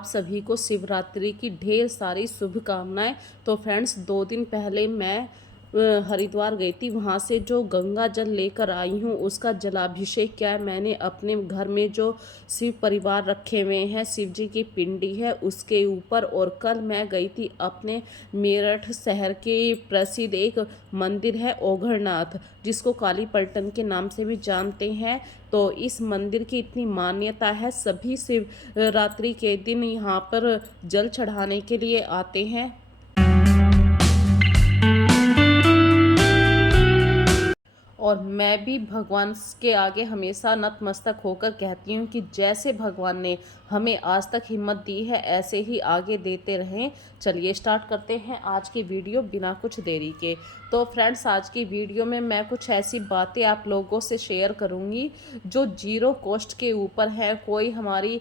आप सभी को शिवरात्रि की ढेर सारी शुभकामनाएं। तो फ्रेंड्स 2 दिन पहले मैं हरिद्वार गई थी। वहाँ से जो गंगा जल लेकर आई हूँ उसका जलाभिषेक किया है मैंने अपने घर में। जो शिव परिवार रखे हुए हैं, शिव जी की पिंडी है उसके ऊपर। और कल मैं गई थी अपने मेरठ शहर के प्रसिद्ध एक मंदिर है ओघरनाथ, जिसको काली पलटन के नाम से भी जानते हैं। तो इस मंदिर की इतनी मान्यता है, सभी शिवरात्रि के दिन यहाँ पर जल चढ़ाने के लिए आते हैं। और मैं भी भगवान के आगे हमेशा नतमस्तक होकर कहती हूँ कि जैसे भगवान ने हमें आज तक हिम्मत दी है ऐसे ही आगे देते रहें। चलिए स्टार्ट करते हैं आज की वीडियो बिना कुछ देरी के। तो फ्रेंड्स, आज की वीडियो में मैं कुछ ऐसी बातें आप लोगों से शेयर करूँगी जो जीरो कॉस्ट के ऊपर है। कोई हमारी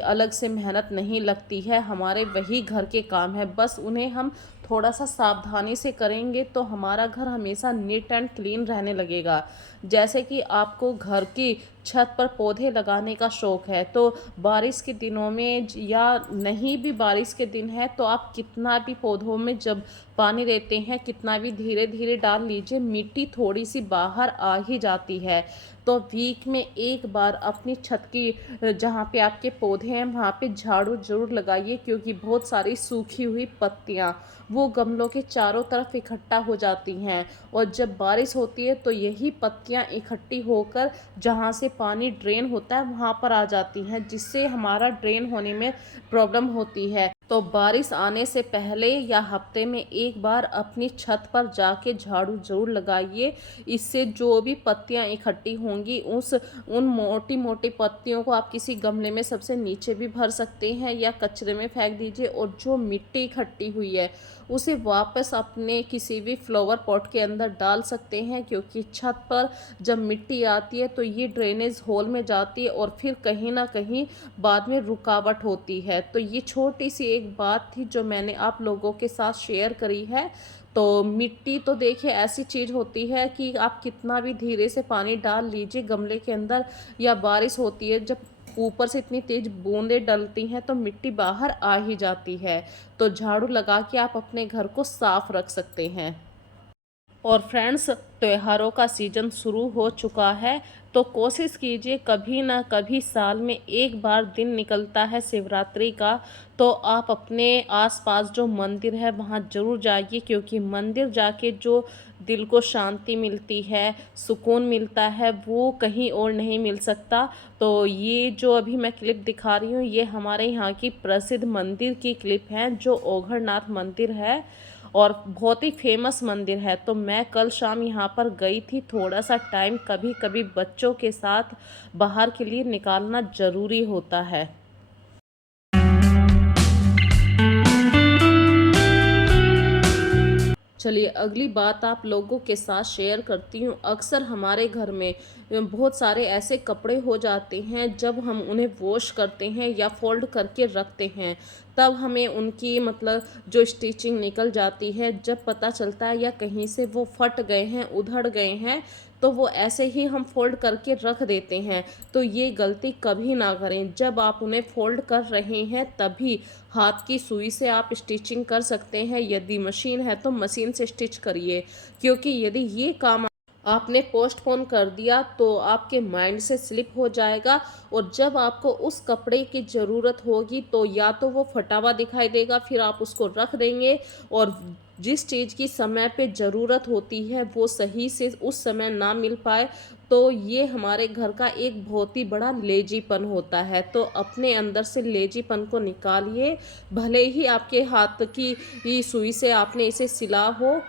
अलग से मेहनत नहीं लगती है, हमारे वही घर के काम है। बस उन्हें हम थोड़ा सा सावधानी से करेंगे तो हमारा घर हमेशा नीट एंड क्लीन रहने लगेगा। जैसे कि आपको घर की छत पर पौधे लगाने का शौक़ है, तो बारिश के दिनों में या नहीं भी बारिश के दिन है तो आप कितना भी पौधों में जब पानी देते हैं, कितना भी धीरे धीरे डाल लीजिए, मिट्टी थोड़ी सी बाहर आ ही जाती है। तो वीक में एक बार अपनी छत की जहाँ पे आपके पौधे हैं वहाँ पे झाड़ू जरूर लगाइए, क्योंकि बहुत सारी सूखी हुई पत्तियाँ वो गमलों के चारों तरफ इकट्ठा हो जाती हैं। और जब बारिश होती है तो यही पत्तियाँ इकट्ठी होकर जहाँ से पानी ड्रेन होता है वहाँ पर आ जाती हैं, जिससे हमारा ड्रेन होने में प्रॉब्लम होती है। तो बारिश आने से पहले या हफ्ते में एक बार अपनी छत पर जाके झाड़ू जरूर लगाइए। इससे जो भी पत्तियां इकट्ठी होंगी उन मोटी मोटी पत्तियों को आप किसी गमले में सबसे नीचे भी भर सकते हैं या कचरे में फेंक दीजिए। और जो मिट्टी इकट्ठी हुई है उसे वापस अपने किसी भी फ्लावर पॉट के अंदर डाल सकते हैं, क्योंकि छत पर जब मिट्टी आती है तो ये ड्रेनेज होल में जाती है और फिर कहीं ना कहीं बाद में रुकावट होती है। तो ये छोटी सी एक बात थी जो मैंने आप लोगों के साथ शेयर करी है। तो मिट्टी तो देखिए ऐसी चीज़ होती है कि आप कितना भी धीरे से पानी डाल लीजिए गमले के अंदर, या बारिश होती है जब ऊपर से इतनी तेज बूंदें डलती हैं तो मिट्टी बाहर आ ही जाती है। तो झाड़ू लगा के आप अपने घर को साफ रख सकते हैं। और फ्रेंड्स, त्योहारों का सीज़न शुरू हो चुका है, तो कोशिश कीजिए कभी ना कभी साल में एक बार दिन निकलता है शिवरात्रि का, तो आप अपने आसपास जो मंदिर है वहाँ ज़रूर जाइए, क्योंकि मंदिर जाके जो दिल को शांति मिलती है, सुकून मिलता है, वो कहीं और नहीं मिल सकता। तो ये जो अभी मैं क्लिप दिखा रही हूँ ये हमारे यहाँ की प्रसिद्ध मंदिर की क्लिप है, जो ओघरनाथ मंदिर है और बहुत ही फेमस मंदिर है। तो मैं कल शाम यहाँ पर गई थी। थोड़ा सा टाइम कभी कभी बच्चों के साथ बाहर के लिए निकालना ज़रूरी होता है। चलिए अगली बात आप लोगों के साथ शेयर करती हूँ। अक्सर हमारे घर में बहुत सारे ऐसे कपड़े हो जाते हैं, जब हम उन्हें वॉश करते हैं या फोल्ड करके रखते हैं तब हमें उनकी जो स्टिचिंग निकल जाती है। जब पता चलता है या कहीं से वो फट गए हैं, उधड़ गए हैं, तो वो ऐसे ही हम फोल्ड करके रख देते हैं। तो ये गलती कभी ना करें। जब आप उन्हें फोल्ड कर रहे हैं तभी हाथ की सुई से आप स्टिचिंग कर सकते हैं। यदि मशीन है तो मशीन से स्टिच करिए, क्योंकि यदि ये काम आपने पोस्टपोन कर दिया तो आपके माइंड से स्लिप हो जाएगा। और जब आपको उस कपड़े की ज़रूरत होगी तो या तो वो फटा हुआ दिखाई देगा, फिर आप उसको रख देंगे, और जिस चीज़ की समय पे ज़रूरत होती है वो सही से उस समय ना मिल पाए, तो ये हमारे घर का एक बहुत ही बड़ा लेजीपन होता है। तो अपने अंदर से लेजीपन को निकालिए। भले ही आपके हाथ की सुई से आपने इसे सिला हो,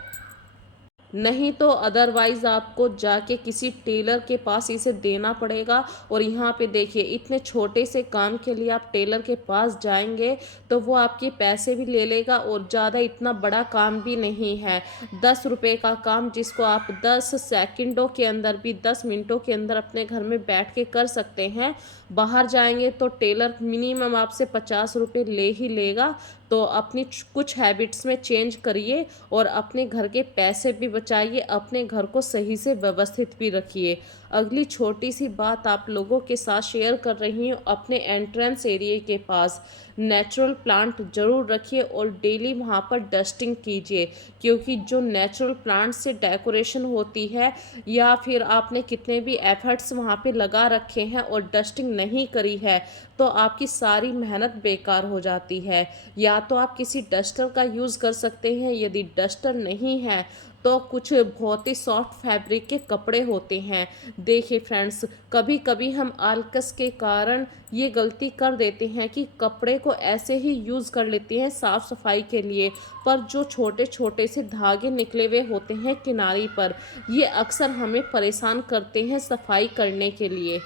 नहीं तो अदरवाइज़ आपको जाके किसी टेलर के पास इसे देना पड़ेगा। और यहाँ पे देखिए, इतने छोटे से काम के लिए आप टेलर के पास जाएंगे तो वो आपके पैसे भी ले लेगा, और ज़्यादा इतना बड़ा काम भी नहीं है। 10 रुपये का काम जिसको आप 10 सेकंडों के अंदर भी 10 मिनटों के अंदर अपने घर में बैठ के कर सकते हैं। बाहर जाएंगे तो टेलर मिनिमम आपसे 50 रुपये ले ही लेगा। तो अपनी कुछ हैबिट्स में चेंज करिए और अपने घर के पैसे भी बचाइए, अपने घर को सही से व्यवस्थित भी रखिए। अगली छोटी सी बात आप लोगों के साथ शेयर कर रही हूँ। अपने एंट्रेंस एरिया के पास नेचुरल प्लांट ज़रूर रखिए और डेली वहाँ पर डस्टिंग कीजिए, क्योंकि जो नेचुरल प्लांट से डेकोरेशन होती है या फिर आपने कितने भी एफर्ट्स वहाँ पे लगा रखे हैं और डस्टिंग नहीं करी है, तो आपकी सारी मेहनत बेकार हो जाती है। या तो आप किसी डस्टर का यूज़ कर सकते हैं, यदि डस्टर नहीं है तो कुछ बहुत ही सॉफ्ट फैब्रिक के कपड़े होते हैं। देखिए फ्रेंड्स, कभी कभी हम आलकस के कारण ये गलती कर देते हैं कि कपड़े को ऐसे ही यूज़ कर लेते हैं साफ़ सफाई के लिए, पर जो छोटे छोटे से धागे निकले हुए होते हैं किनारी पर, ये अक्सर हमें परेशान करते हैं सफाई करने के लिए।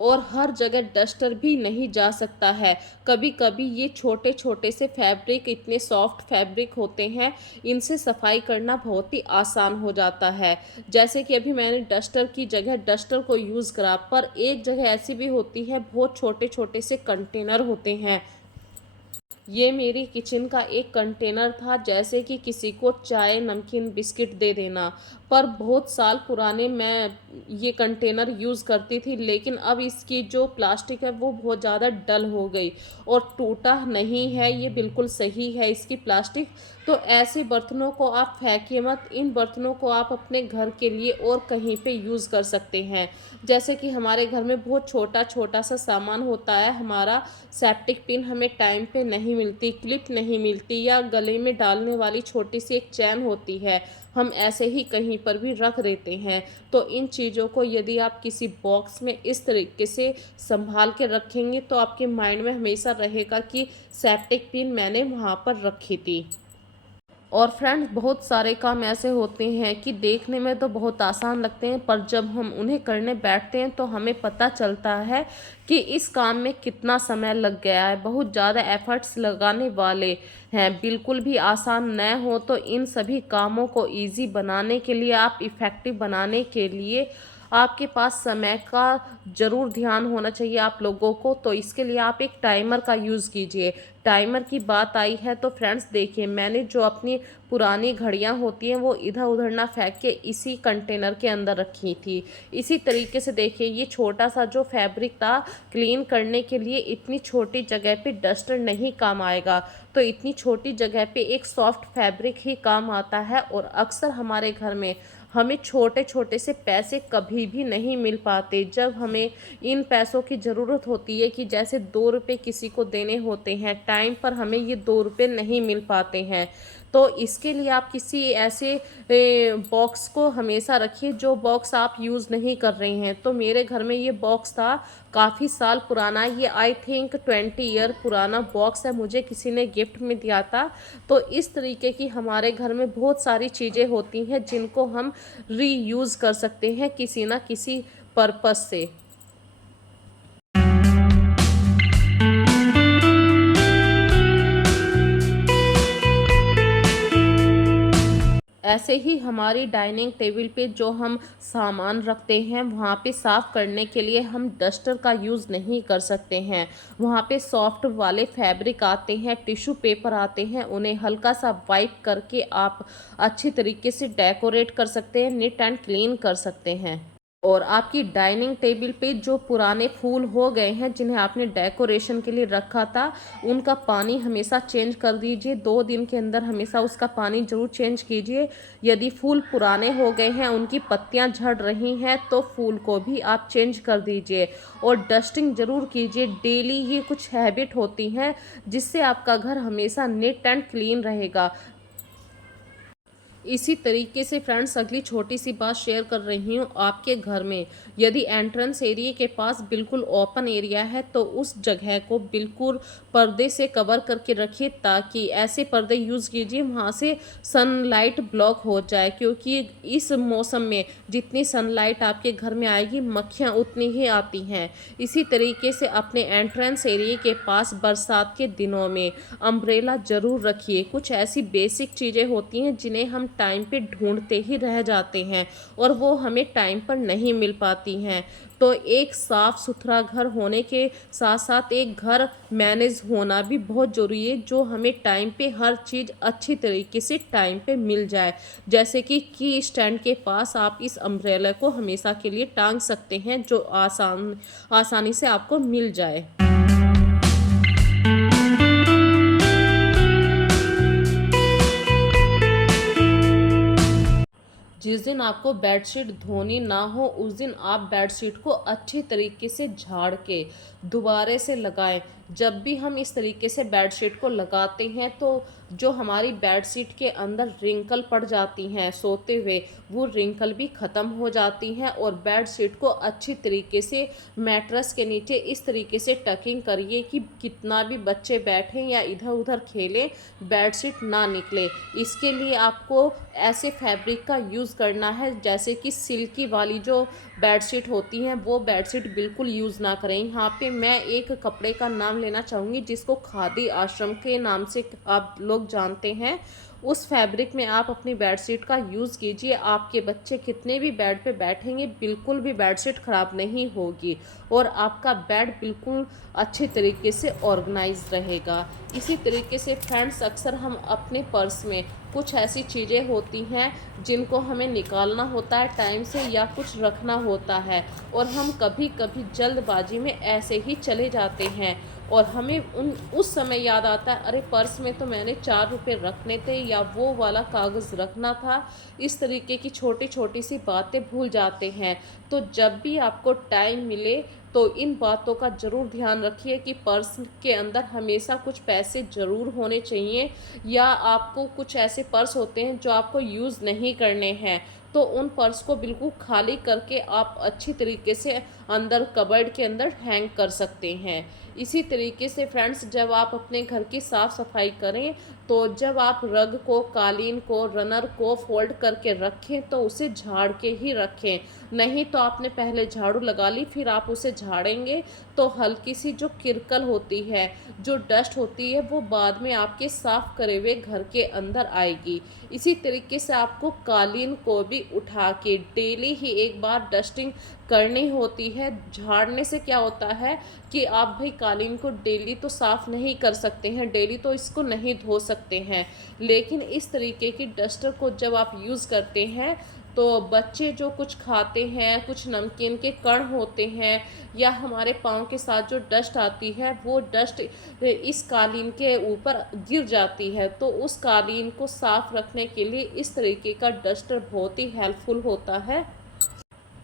और हर जगह डस्टर भी नहीं जा सकता है। कभी कभी ये छोटे छोटे से फैब्रिक इतने सॉफ्ट फैब्रिक होते हैं, इनसे सफाई करना बहुत ही आसान हो जाता है। जैसे कि अभी मैंने डस्टर की जगह डस्टर को यूज़ करा, पर एक जगह ऐसी भी होती है, बहुत छोटे छोटे से कंटेनर होते हैं। ये मेरी किचन का एक कंटेनर था, जैसे कि किसी को चाय नमकीन बिस्किट दे देना। पर बहुत साल पुराने मैं ये कंटेनर यूज़ करती थी, लेकिन अब इसकी जो प्लास्टिक है वो बहुत ज़्यादा डल हो गई और टूटा नहीं है, ये बिल्कुल सही है इसकी प्लास्टिक। तो ऐसे बर्तनों को आप फेंकिए मत, इन बर्तनों को आप अपने घर के लिए और कहीं पे यूज़ कर सकते हैं। जैसे कि हमारे घर में बहुत छोटा छोटा सा सामान होता है, हमारा सेप्टिक पिन हमें टाइम पे नहीं मिलती, क्लिप नहीं मिलती, या गले में डालने वाली छोटी सी एक चैन होती है, हम ऐसे ही कहीं पर भी रख देते हैं। तो इन चीज़ों को यदि आप किसी बॉक्स में इस तरीके से संभाल के रखेंगे, तो आपके माइंड में हमेशा रहेगा कि सेप्टिक पिन मैंने वहाँ पर रखी थी। और फ्रेंड्स, बहुत सारे काम ऐसे होते हैं कि देखने में तो बहुत आसान लगते हैं, पर जब हम उन्हें करने बैठते हैं तो हमें पता चलता है कि इस काम में कितना समय लग गया है, बहुत ज़्यादा एफर्ट्स लगाने वाले हैं। बिल्कुल भी आसान न हो, तो इन सभी कामों को इजी बनाने के लिए, आप इफ़ेक्टिव बनाने के लिए आपके पास समय का ज़रूर ध्यान होना चाहिए आप लोगों को। तो इसके लिए आप एक टाइमर का यूज़ कीजिए। टाइमर की बात आई है तो फ्रेंड्स देखिए, मैंने जो अपनी पुरानी घड़ियां होती हैं वो इधर उधर ना फेंक के इसी कंटेनर के अंदर रखी थी। इसी तरीके से देखिए, ये छोटा सा जो फैब्रिक था, क्लीन करने के लिए इतनी छोटी जगह पे डस्टर नहीं काम आएगा, तो इतनी छोटी जगह पे एक सॉफ्ट फैब्रिक ही काम आता है। और अक्सर हमारे घर में हमें छोटे छोटे से पैसे कभी भी नहीं मिल पाते, जब हमें इन पैसों की ज़रूरत होती है कि जैसे 2 रुपये किसी को देने होते हैं, टाइम पर हमें ये 2 रुपये नहीं मिल पाते हैं। तो इसके लिए आप किसी ऐसे बॉक्स को हमेशा रखिए जो बॉक्स आप यूज़ नहीं कर रहे हैं। तो मेरे घर में ये बॉक्स था, काफ़ी साल पुराना, ये आई थिंक 20 ईयर पुराना बॉक्स है, मुझे किसी ने गिफ्ट में दिया था। तो इस तरीके की हमारे घर में बहुत सारी चीज़ें होती हैं जिनको हम रीयूज़ कर सकते हैं किसी ना किसी पर्पस से। ऐसे ही हमारी डाइनिंग टेबल पे जो हम सामान रखते हैं, वहाँ पे साफ़ करने के लिए हम डस्टर का यूज़ नहीं कर सकते हैं। वहाँ पे सॉफ्ट वाले फैब्रिक आते हैं, टिश्यू पेपर आते हैं, उन्हें हल्का सा वाइप करके आप अच्छी तरीके से डेकोरेट कर सकते हैं, नीट एंड क्लीन कर सकते हैं। और आपकी डाइनिंग टेबल पे जो पुराने फूल हो गए हैं, जिन्हें आपने डेकोरेशन के लिए रखा था, उनका पानी हमेशा चेंज कर दीजिए। 2 दिन के अंदर हमेशा उसका पानी ज़रूर चेंज कीजिए। यदि फूल पुराने हो गए हैं, उनकी पत्तियां झड़ रही हैं, तो फूल को भी आप चेंज कर दीजिए। और डस्टिंग ज़रूर कीजिए डेली। ये कुछ हैबिट होती हैं जिससे आपका घर हमेशा नीट एंड क्लीन रहेगा। इसी तरीके से फ्रेंड्स, अगली छोटी सी बात शेयर कर रही हूँ। आपके घर में यदि एंट्रेंस एरिया के पास बिल्कुल ओपन एरिया है, तो उस जगह को बिल्कुल पर्दे से कवर करके रखिए, ताकि ऐसे पर्दे यूज़ कीजिए वहाँ से सनलाइट ब्लॉक हो जाए, क्योंकि इस मौसम में जितनी सनलाइट आपके घर में आएगी, मक्खियाँ उतनी ही आती हैं। इसी तरीके से अपने एंट्रेंस एरिया के पास बरसात के दिनों में अम्ब्रेला ज़रूर रखिए। कुछ ऐसी बेसिक चीज़ें होती हैं जिन्हें हम टाइम पे ढूंढते ही रह जाते हैं और वो हमें टाइम पर नहीं मिल पाती हैं। तो एक साफ़ सुथरा घर होने के साथ साथ एक घर मैनेज होना भी बहुत ज़रूरी है, जो हमें टाइम पे हर चीज़ अच्छी तरीके से टाइम पे मिल जाए। जैसे कि की स्टैंड के पास आप इस अम्ब्रेला को हमेशा के लिए टांग सकते हैं, जो आसानी से आपको मिल जाए। जिस दिन आपको बेडशीट धोनी ना हो उस दिन आप बेडशीट को अच्छी तरीके से झाड़ के दोबारे से लगाएं। जब भी हम इस तरीके से बेडशीट को लगाते हैं तो जो हमारी बेडशीट के अंदर रिंकल पड़ जाती हैं सोते हुए, वो रिंकल भी ख़त्म हो जाती हैं। और बेडशीट को अच्छी तरीके से मैट्रेस के नीचे इस तरीके से टकिंग करिए कि कितना भी बच्चे बैठें या इधर उधर खेलें, बेडशीट ना निकले। इसके लिए आपको ऐसे फैब्रिक का यूज़ करना है जैसे कि सिल्की वाली जो बेडशीट होती हैं वो बेडशीट बिल्कुल यूज़ ना करें। यहाँ पे मैं एक कपड़े का नाम लेना चाहूँगी जिसको खादी आश्रम के नाम से आप लोग जानते हैं। उस फैब्रिक में आप अपनी बेडशीट का यूज़ कीजिए। आपके बच्चे कितने भी बेड पे बैठेंगे बिल्कुल भी बेडशीट ख़राब नहीं होगी और आपका बेड बिल्कुल अच्छे तरीके से ऑर्गेनाइज रहेगा। इसी तरीके से फ्रेंड्स, अक्सर हम अपने पर्स में कुछ ऐसी चीज़ें होती हैं जिनको हमें निकालना होता है टाइम से या कुछ रखना होता है और हम कभी कभी जल्दबाजी में ऐसे ही चले जाते हैं और हमें उस समय याद आता है, अरे पर्स में तो मैंने 4 रुपये रखने थे या वो वाला कागज़ रखना था। इस तरीके की छोटी छोटी सी बातें भूल जाते हैं। तो जब भी आपको टाइम मिले तो इन बातों का ज़रूर ध्यान रखिए कि पर्स के अंदर हमेशा कुछ पैसे ज़रूर होने चाहिए, या आपको कुछ ऐसे पर्स होते हैं जो आपको यूज़ नहीं करने हैं तो उन पर्स को बिल्कुल खाली करके आप अच्छी तरीके से अंदर कबर्ड के अंदर हैंग कर सकते हैं। इसी तरीके से फ्रेंड्स, जब आप अपने घर की साफ़ सफाई करें तो जब आप रग को, कालीन को, रनर को फोल्ड करके रखें तो उसे झाड़ के ही रखें। नहीं तो आपने पहले झाड़ू लगा ली फिर आप उसे झाड़ेंगे तो हल्की सी जो किरकल होती है, जो डस्ट होती है, वो बाद में आपके साफ़ करे हुए घर के अंदर आएगी। इसी तरीके से आपको कालीन को भी उठा के डेली ही एक बार डस्टिंग करनी होती है। झाड़ने से क्या होता है कि आप भाई कालीन को डेली तो साफ़ नहीं कर सकते हैं, डेली तो इसको नहीं धो सकते हैं, लेकिन इस तरीके की डस्टर को जब आप यूज़ करते हैं तो बच्चे जो कुछ खाते हैं, कुछ नमकीन के कण होते हैं या हमारे पाँव के साथ जो डस्ट आती है वो डस्ट इस कालीन के ऊपर गिर जाती है। तो उस कालीन को साफ़ रखने के लिए इस तरीके का डस्टर बहुत ही हेल्पफुल होता है।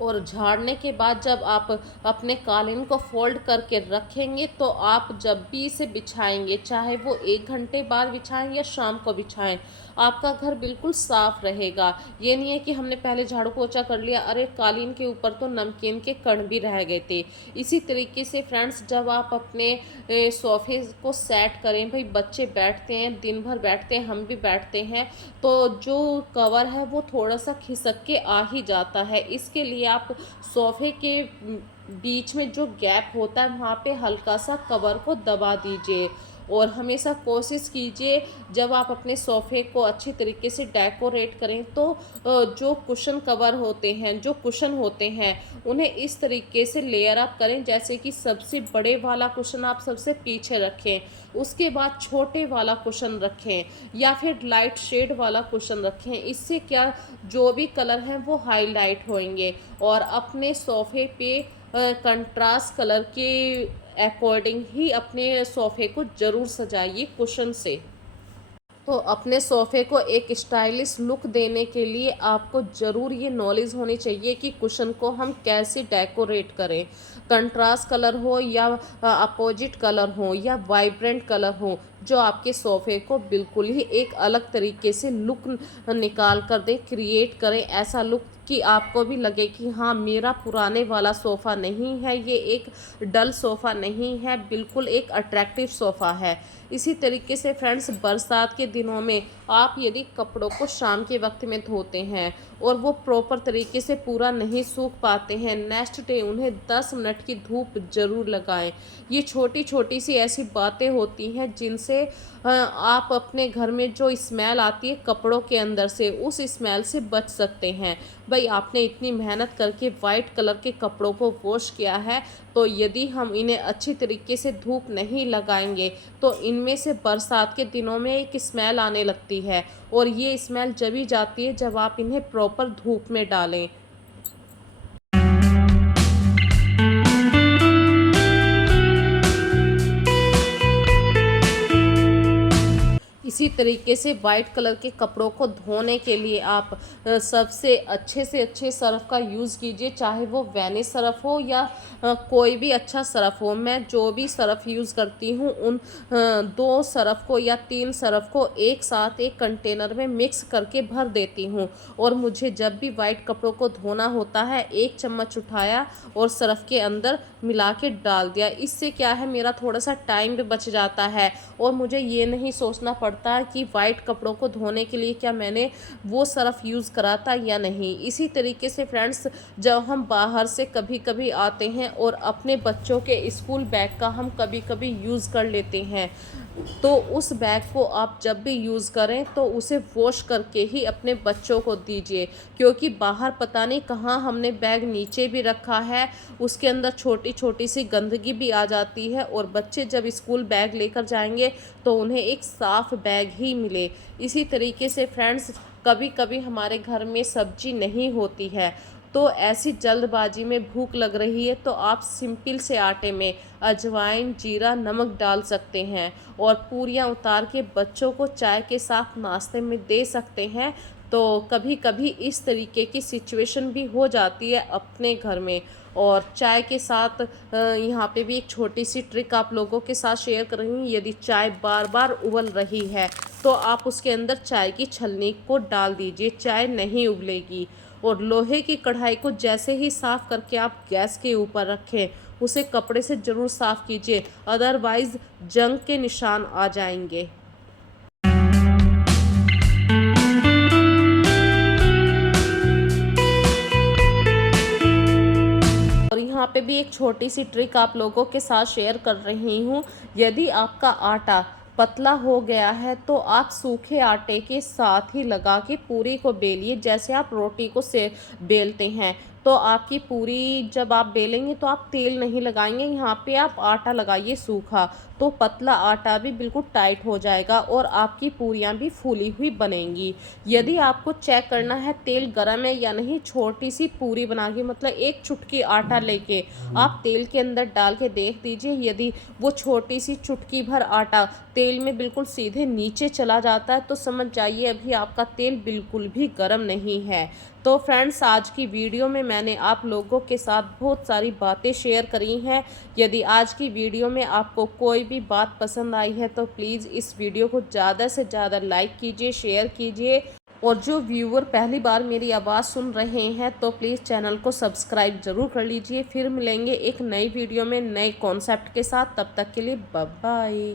और झाड़ने के बाद जब आप अपने कालीन को फोल्ड करके रखेंगे तो आप जब भी इसे बिछाएंगे, चाहे वो 1 घंटे बाद बिछाएं या शाम को बिछाएं, आपका घर बिल्कुल साफ़ रहेगा। ये नहीं है कि हमने पहले झाड़ू पोछा कर लिया, अरे कालीन के ऊपर तो नमकीन के कण भी रह गए थे। इसी तरीके से फ्रेंड्स, जब आप अपने सोफ़े को सेट करें, भाई बच्चे बैठते हैं, दिन भर बैठते हैं, हम भी बैठते हैं, तो जो कवर है वो थोड़ा सा खिसक के आ ही जाता है। इसके लिए आप सोफ़े के बीच में जो गैप होता है वहाँ पे हल्का सा कवर को दबा दीजिए। और हमेशा कोशिश कीजिए जब आप अपने सोफ़े को अच्छी तरीके से डेकोरेट करें तो जो कुशन कवर होते हैं, जो कुशन होते हैं, उन्हें इस तरीके से लेयर अप करें जैसे कि सबसे बड़े वाला कुशन आप सबसे पीछे रखें, उसके बाद छोटे वाला कुशन रखें या फिर लाइट शेड वाला कुशन रखें। इससे क्या, जो भी कलर हैं वो हाईलाइट होंगे। और अपने सोफ़े पे कंट्रास्ट कलर के अकॉर्डिंग ही अपने सोफ़े को ज़रूर सजाइए कुशन से। तो अपने सोफ़े को एक स्टाइलिश लुक देने के लिए आपको ज़रूर ये नॉलेज होनी चाहिए कि कुशन को हम कैसे डेकोरेट करें। कंट्रास्ट कलर हो या अपोजिट कलर हो या वाइब्रेंट कलर हो, जो आपके सोफ़े को बिल्कुल ही एक अलग तरीके से लुक निकाल कर दे, क्रिएट करें ऐसा लुक कि आपको भी लगे कि हाँ, मेरा पुराने वाला सोफ़ा नहीं है, ये एक डल सोफ़ा नहीं है, बिल्कुल एक अट्रैक्टिव सोफ़ा है। इसी तरीके से फ्रेंड्स, बरसात के दिनों में आप यदि कपड़ों को शाम के वक्त में धोते हैं और वो प्रॉपर तरीके से पूरा नहीं सूख पाते हैं, नेक्स्ट डे उन्हें 10 मिनट की धूप ज़रूर लगाएं। ये छोटी छोटी सी ऐसी बातें होती हैं जिनसे आप अपने घर में जो स्मेल आती है कपड़ों के अंदर से, उस स्मेल से बच सकते हैं। भाई आपने इतनी मेहनत करके वाइट कलर के कपड़ों को वॉश किया है, तो यदि हम इन्हें अच्छी तरीके से धूप नहीं लगाएंगे तो इनमें से बरसात के दिनों में एक स्मेल आने लगती है और ये स्मेल जब ही जाती है जब आप इन्हें प्रॉपर धूप में डालें। इसी तरीके से वाइट कलर के कपड़ों को धोने के लिए आप सबसे अच्छे से अच्छे सर्फ़ का यूज़ कीजिए, चाहे वो वैनिश सर्फ़ हो या कोई भी अच्छा सर्फ़ हो। मैं जो भी सर्फ़ यूज़ करती हूँ उन 2 सर्फ़ को या 3 सर्फ़ को एक साथ एक कंटेनर में मिक्स करके भर देती हूँ और मुझे जब भी वाइट कपड़ों को धोना होता है 1 चम्मच उठाया और सर्फ़ के अंदर मिला के डाल दिया। इससे क्या है, मेरा थोड़ा-सा टाइम भी बच जाता है और मुझे ये नहीं सोचना पड़ता कि वाइट कपड़ों को धोने के लिए क्या मैंने वो सर्फ़ यूज़ करा था या नहीं। इसी तरीके से फ्रेंड्स, जब हम बाहर से कभी-कभी आते हैं और अपने बच्चों के स्कूल बैग का हम कभी-कभी यूज़ कर लेते हैं, तो उस बैग को आप जब भी यूज़ करें तो उसे वॉश करके ही अपने बच्चों को दीजिए, क्योंकि बाहर पता नहीं कहाँ हमने बैग नीचे भी रखा है, उसके अंदर छोटी-छोटी सी गंदगी भी आ जाती है और बच्चे जब स्कूल बैग लेकर जाएंगे तो उन्हें एक साफ़ बैग ही मिले। इसी तरीके से फ्रेंड्स, कभी-कभी हमारे घर में सब्ज़ी नहीं होती है, तो ऐसी जल्दबाजी में भूख लग रही है तो आप सिंपल से आटे में अजवाइन, जीरा, नमक डाल सकते हैं और पूरियाँ उतार के बच्चों को चाय के साथ नाश्ते में दे सकते हैं। तो कभी-कभी इस तरीके की सिचुएशन भी हो जाती है अपने घर में। और चाय के साथ यहाँ पे भी एक छोटी-सी ट्रिक आप लोगों के साथ शेयर कर रही हूँ। यदि चाय बार-बार उबल रही है तो आप उसके अंदर चाय की छलनी को डाल दीजिए, चाय नहीं उबलेगी। और लोहे की कढ़ाई को जैसे ही साफ़ करके आप गैस के ऊपर रखें, उसे कपड़े से ज़रूर साफ़ कीजिए, अदरवाइज़ जंग के निशान आ जाएंगे। और यहाँ पे भी एक छोटी सी ट्रिक आप लोगों के साथ शेयर कर रही हूँ। यदि आपका आटा पतला हो गया है तो आप सूखे आटे के साथ ही लगा के पूरी को बेलिए, जैसे आप रोटी को से बेलते हैं। तो आपकी पूरी जब आप बेलेंगे तो आप तेल नहीं लगाएंगे, यहाँ पे आप आटा लगाइए सूखा, तो पतला आटा भी बिल्कुल टाइट हो जाएगा और आपकी पूरियाँ भी फूली हुई बनेंगी। यदि आपको चेक करना है तेल गर्म है या नहीं, छोटी सी पूरी बना के मतलब एक चुटकी आटा लेके आप तेल के अंदर डाल के देख दीजिए। यदि वो छोटी सी चुटकी भर आटा तेल में बिल्कुल सीधे नीचे चला जाता है तो समझ जाइए अभी आपका तेल बिल्कुल भी गर्म नहीं है। तो फ्रेंड्स, आज की वीडियो में मैंने आप लोगों के साथ बहुत सारी बातें शेयर करी हैं। यदि आज की वीडियो में आपको कोई भी बात पसंद आई है तो प्लीज़ इस वीडियो को ज़्यादा से ज़्यादा लाइक कीजिए, शेयर कीजिए और जो व्यूअर पहली बार मेरी आवाज़ सुन रहे हैं तो प्लीज़ चैनल को सब्सक्राइब ज़रूर कर लीजिए। फिर मिलेंगे एक नई वीडियो में नए कॉन्सेप्ट के साथ, तब तक के लिए बाय बाय।